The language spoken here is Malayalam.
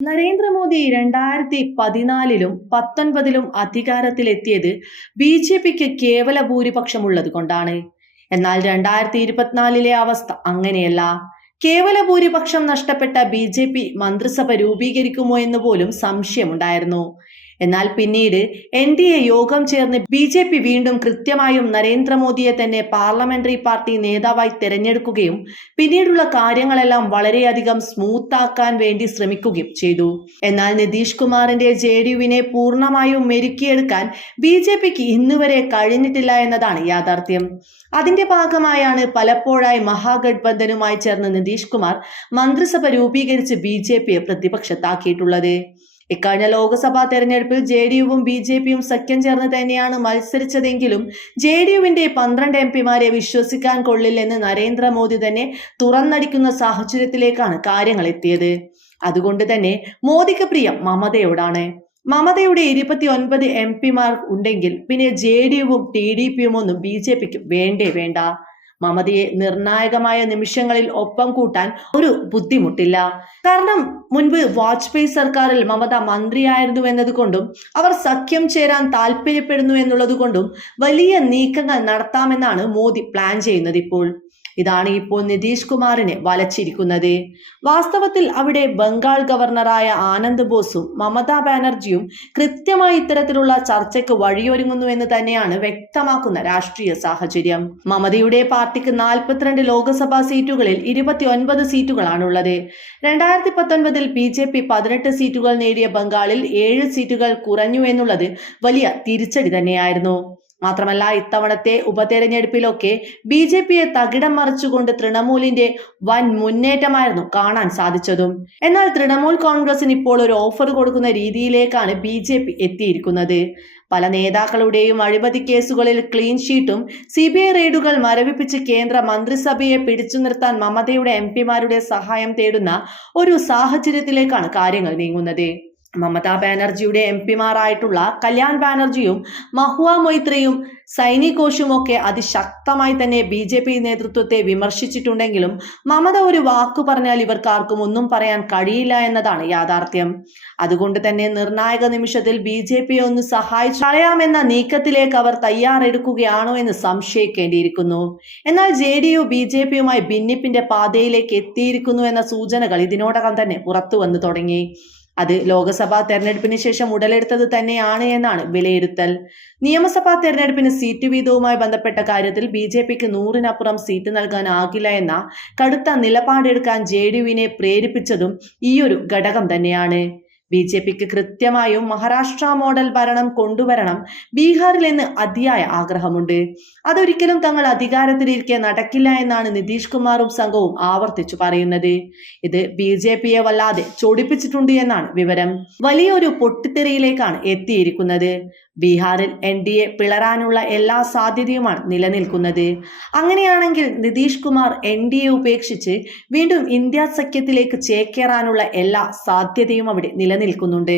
നരേന്ദ്രമോദി രണ്ടായിരത്തി പതിനാലിലും പത്തൊൻപതിലും അധികാരത്തിലെത്തിയത് ബി ജെ പിക്ക് കേവല ഭൂരിപക്ഷമുള്ളത് കൊണ്ടാണ്. എന്നാൽ രണ്ടായിരത്തി ഇരുപത്തിനാലിലെ അവസ്ഥ അങ്ങനെയല്ല. കേവല ഭൂരിപക്ഷം നഷ്ടപ്പെട്ട ബി ജെ പി മന്ത്രിസഭ രൂപീകരിക്കുമോ എന്ന് പോലും സംശയമുണ്ടായിരുന്നു. എന്നാൽ പിന്നീട് എൻ ഡി എ യോഗം ചേർന്ന് ബി ജെ പി വീണ്ടും കൃത്യമായും നരേന്ദ്രമോദിയെ തന്നെ പാർലമെന്ററി പാർട്ടി നേതാവായി തെരഞ്ഞെടുക്കുകയും പിന്നീടുള്ള കാര്യങ്ങളെല്ലാം വളരെയധികം സ്മൂത്താക്കാൻ വേണ്ടി ശ്രമിക്കുകയും ചെയ്തു. എന്നാൽ നിതീഷ് കുമാറിന്റെ ജെ ഡി യുവിനെ പൂർണമായും മെരുക്കിയെടുക്കാൻ ബി ജെ പിക്ക് ഇന്നുവരെ കഴിഞ്ഞിട്ടില്ല എന്നതാണ് യാഥാർത്ഥ്യം. അതിന്റെ ഭാഗമായാണ് പലപ്പോഴായി മഹാഗഡ്ബന്ധനുമായി ചേർന്ന് നിതീഷ് കുമാർ മന്ത്രിസഭ രൂപീകരിച്ച് ബി ജെ പിയെ പ്രതിപക്ഷത്താക്കിയിട്ടുള്ളത്. ഇക്കഴിഞ്ഞ ലോക്സഭാ തെരഞ്ഞെടുപ്പിൽ ജെ ഡി യുവും ബി ജെ പിയും സഖ്യം ചേർന്ന് തന്നെയാണ് മത്സരിച്ചതെങ്കിലും ജെ ഡി യുവിന്റെ പന്ത്രണ്ട് എം പിമാരെ വിശ്വസിക്കാൻ കൊള്ളില്ലെന്ന് നരേന്ദ്രമോദി തന്നെ തുറന്നടിക്കുന്ന സാഹചര്യത്തിലേക്കാണ് കാര്യങ്ങൾ എത്തിയത്. അതുകൊണ്ട് തന്നെ മോദിക്ക് പ്രിയം മമതയോടാണ്. മമതയുടെ ഇരുപത്തി ഒൻപത് എം പിമാർ ഉണ്ടെങ്കിൽ പിന്നെ ജെ ഡി യുവും ടി ഡി പിയും ഒന്നും ബി ജെ പിക്കും വേണ്ടേ വേണ്ട. മമതയെ നിർണായകമായ നിമിഷങ്ങളിൽ ഒപ്പം കൂട്ടാൻ ഒരു ബുദ്ധിമുട്ടില്ല. കാരണം മുൻപ് വാജ്പേയി സർക്കാരിൽ മമത മന്ത്രിയായിരുന്നു എന്നതുകൊണ്ടും അവർ സഖ്യം ചേരാൻ താല്പര്യപ്പെടുന്നു എന്നുള്ളതുകൊണ്ടും വലിയ നീക്കങ്ങൾ നടത്താമെന്നാണ് മോദി പ്ലാൻ ചെയ്യുന്നത് ഇപ്പോൾ. ഇതാണ് ഇപ്പോൾ നിതീഷ് കുമാറിനെ വലച്ചിരിക്കുന്നത്. വാസ്തവത്തിൽ അവിടെ ബംഗാൾ ഗവർണറായ ആനന്ദ് ബോസും മമതാ ബാനർജിയും കൃത്യമായി ഇത്തരത്തിലുള്ള ചർച്ചയ്ക്ക് വഴിയൊരുങ്ങുന്നു എന്ന് തന്നെയാണ് വ്യക്തമാക്കുന്ന രാഷ്ട്രീയ സാഹചര്യം. മമതയുടെ പാർട്ടിക്ക് നാൽപ്പത്തിരണ്ട് ലോക്സഭാ സീറ്റുകളിൽ ഇരുപത്തിയൊൻപത് സീറ്റുകളാണുള്ളത്. രണ്ടായിരത്തി പത്തൊൻപതിൽ ബി ജെ പി പതിനെട്ട് സീറ്റുകൾ നേടിയ ബംഗാളിൽ ഏഴ് സീറ്റുകൾ കുറഞ്ഞു എന്നുള്ളത് വലിയ തിരിച്ചടി തന്നെയായിരുന്നു. മാത്രമല്ല ഇത്തവണത്തെ ഉപതെരഞ്ഞെടുപ്പിലൊക്കെ ബി ജെ പിയെ തകിടം മറിച്ചുകൊണ്ട് തൃണമൂലിന്റെ വൻ മുന്നേറ്റമായിരുന്നു കാണാൻ സാധിച്ചതും. എന്നാൽ തൃണമൂൽ കോൺഗ്രസിന് ഇപ്പോൾ ഒരു ഓഫർ കൊടുക്കുന്ന രീതിയിലേക്കാണ് ബി ജെ പി എത്തിയിരിക്കുന്നത്. പല നേതാക്കളുടെയും അഴിമതി കേസുകളിൽ ക്ലീൻ ഷീറ്റും സി ബി ഐ റെയ്ഡുകൾ മരവിപ്പിച്ച് കേന്ദ്ര മന്ത്രിസഭയെ പിടിച്ചു നിർത്താൻ മമതയുടെ എം പിമാരുടെ സഹായം തേടുന്ന ഒരു സാഹചര്യത്തിലേക്കാണ് കാര്യങ്ങൾ നീങ്ങുന്നത്. മമതാ ബാനർജിയുടെ എം പിമാരായിട്ടുള്ള കല്യാൺ ബാനർജിയും മഹുവ മൊയ്ത്രയും സൈനി ഘോഷും ഒക്കെ അതിശക്തമായി തന്നെ ബി ജെ പി നേതൃത്വത്തെ വിമർശിച്ചിട്ടുണ്ടെങ്കിലും മമത ഒരു വാക്കു പറഞ്ഞാൽ ഇവർക്കാർക്കും ഒന്നും പറയാൻ കഴിയില്ല എന്നതാണ് യാഥാർത്ഥ്യം. അതുകൊണ്ട് തന്നെ നിർണായക നിമിഷത്തിൽ ബി ജെ പിയെ ഒന്ന് സഹായിച്ചു കളയാമെന്ന നീക്കത്തിലേക്ക് അവർ തയ്യാറെടുക്കുകയാണോ എന്ന് സംശയിക്കേണ്ടിയിരിക്കുന്നു. എന്നാൽ J D U B J പിയുമായി ഭിന്നിപ്പിന്റെ പാതയിലേക്ക് എത്തിയിരിക്കുന്നു എന്ന സൂചനകൾ ഇതിനോടകം തന്നെ പുറത്തു വന്നു തുടങ്ങി. അത് ലോക്സഭാ തെരഞ്ഞെടുപ്പിന് ശേഷം ഉടലെടുത്തത് തന്നെയാണ് എന്നാണ് വിലയിരുത്തൽ. നിയമസഭാ തെരഞ്ഞെടുപ്പിന് സീറ്റ് വീതവുമായി ബന്ധപ്പെട്ട കാര്യത്തിൽ ബി ജെ പിക്ക് നൂറിനപ്പുറം സീറ്റ് നൽകാനാകില്ല എന്ന കടുത്ത നിലപാടെടുക്കാൻ ജെ ഡി യുവിനെ പ്രേരിപ്പിച്ചതും ഈയൊരു ഘടകം തന്നെയാണ്. ബി ജെ പിക്ക് കൃത്യമായും മഹാരാഷ്ട്ര മോഡൽ ഭരണം കൊണ്ടുവരണം ബീഹാറിൽ എന്ന് അതിയായ ആഗ്രഹമുണ്ട്. അതൊരിക്കലും തങ്ങൾ അധികാരത്തിലിരിക്കെ നടക്കില്ല എന്നാണ് നിതീഷ് കുമാറും സംഘവും ആവർത്തിച്ചു പറയുന്നത്. ഇത് ബി ജെ പിയെ വല്ലാതെ ചൊടിപ്പിച്ചിട്ടുണ്ട് എന്നാണ് വിവരം. വലിയൊരു പൊട്ടിത്തെറിയിലേക്കാണ് എത്തിയിരിക്കുന്നത്. ബീഹാറിൽ എൻ ഡി എ പിളരാനുള്ള എല്ലാ സാധ്യതയുമാണ് നിലനിൽക്കുന്നത്. അങ്ങനെയാണെങ്കിൽ Nitish Kumar N D A ഉപേക്ഷിച്ച് വീണ്ടും ഇന്ത്യ സഖ്യത്തിലേക്ക് ചേക്കേറാനുള്ള എല്ലാ സാധ്യതയും അവിടെ നിലനിൽക്കുന്നുണ്ട്